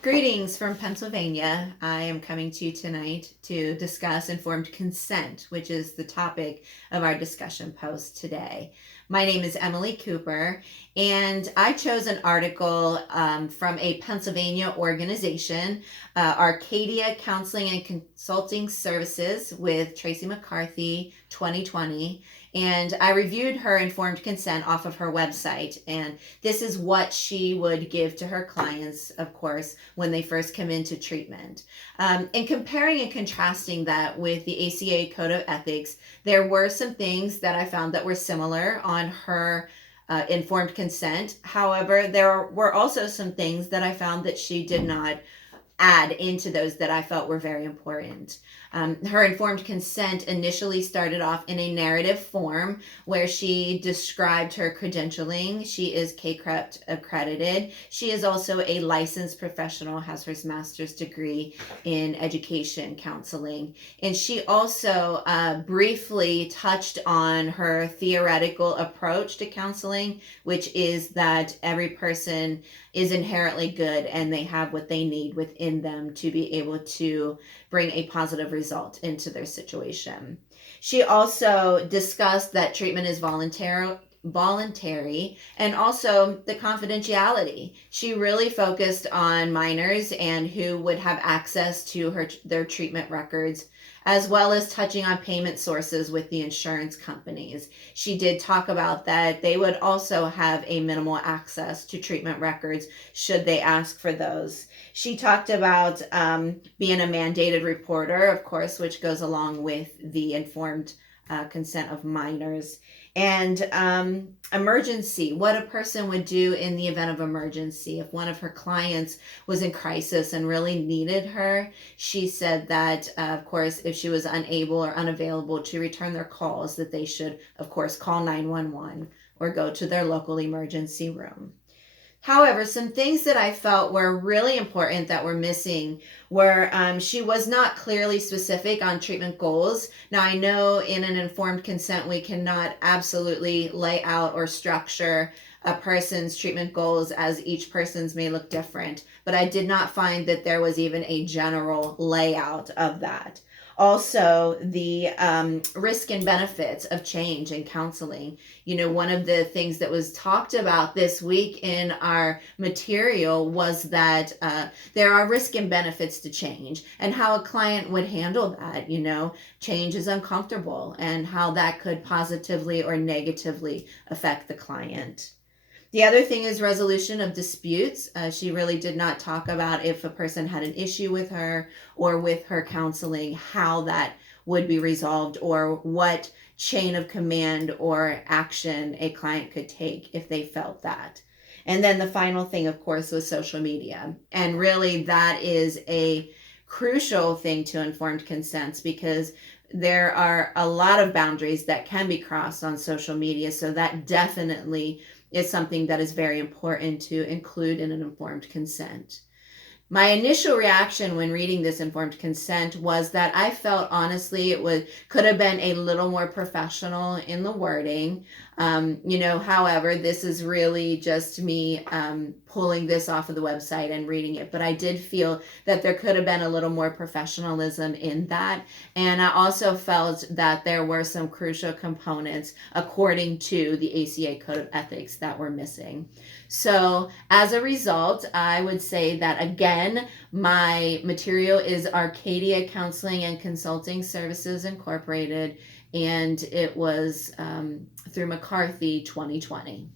Greetings from Pennsylvania. I am coming to you tonight to discuss informed consent, which is the topic of our discussion post today. My name is Emily Cooper, and I chose an article from a Pennsylvania organization, Arcadia Counseling and Consulting Services with Tracy McCarthy 2020. And I reviewed her informed consent off of her website. And this is what she would give to her clients, of course, when they first come into treatment. And comparing and contrasting that with the ACA Code of Ethics, there were some things that I found that were similar on her informed consent. However, there were also some things that I found that she did not add into those that I felt were very important. Her informed consent initially started off in a narrative form where she described her credentialing. She is CACREP accredited. She is also a licensed professional, has her master's degree in education counseling. And she also briefly touched on her theoretical approach to counseling, which is that every person is inherently good and they have what they need within them to be able to bring a positive result into their situation. She also discussed that treatment is voluntary and also the confidentiality. She really focused on minors and who would have access to their treatment records, as well as touching on payment sources with the insurance companies. She did talk about that they would also have a minimal access to treatment records should they ask for those. She talked about being a mandated reporter, of course, which goes along with the informed consent of minors. And emergency, what a person would do in the event of emergency. If one of her clients was in crisis and really needed her, she said that, of course, if she was unable or unavailable to return their calls, that they should, of course, call 911 or go to their local emergency room. However, some things that I felt were really important that were missing were she was not clearly specific on treatment goals. Now, I know in an informed consent, we cannot absolutely lay out or structure a person's treatment goals as each person's may look different, but I did not find that there was even a general layout of that. Also, the risk and benefits of change in counseling. You know, one of the things that was talked about this week in our material was that there are risk and benefits to change and how a client would handle that. You know, change is uncomfortable and how that could positively or negatively affect the client. The other thing is resolution of disputes. She really did not talk about if a person had an issue with her or with her counseling, how that would be resolved or what chain of command or action a client could take if they felt that. And then the final thing, of course, was social media. And really, that is a crucial thing to informed consents because there are a lot of boundaries that can be crossed on social media. So that definitely is something that is very important to include in an informed consent. My initial reaction when reading this informed consent was that I felt honestly could have been a little more professional in the wording. However, this is really just me pulling this off of the website and reading it. But I did feel that there could have been a little more professionalism in that. And I also felt that there were some crucial components according to the ACA Code of Ethics that were missing. So as a result, I would say that again, my material is Arcadia Counseling and Consulting Services Incorporated, and it was through McCarthy 2020.